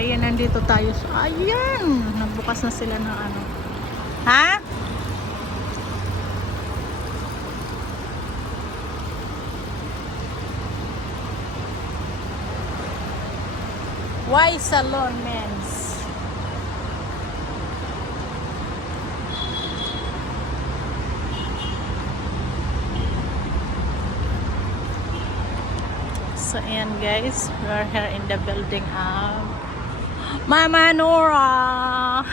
Ayan, nandito tayo. Ayan! Nagbukas na sila ng ano. Ha? Why Salon Men's? So, ayan guys. We're here in the building of Mama Nora!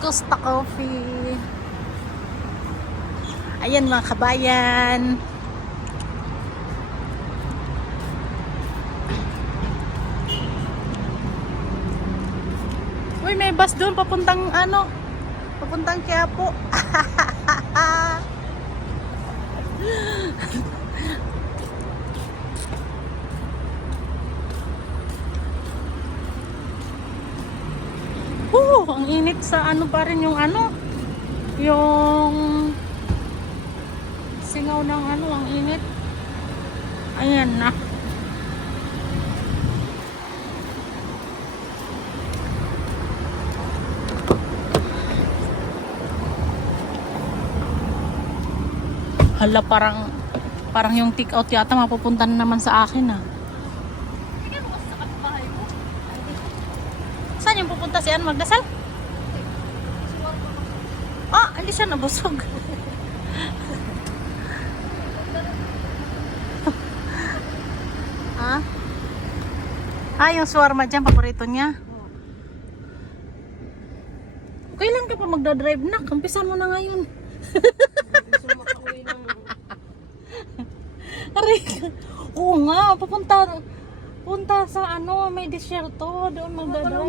Costa Coffee. Ayan mga kabayan. Uy, may bus doon papuntang ano? Papuntang Quiapo. Ang init sa ano pa rin yung ano? Yung singaw ng ano, ang init. Ayan na. Hala, parang yung take out yata mapupunta na naman sa akin ah. Saan yung pupunta si Ann Magdasal? Ah, hindi siya nabusog. Ha? Ah, yung shawarma dyan, paborito niya. Kailan ka pa magdadrive na? Kampisan mo na ngayon. Aray, oo nga, punta sa ano, may desierto, doon magdadrive.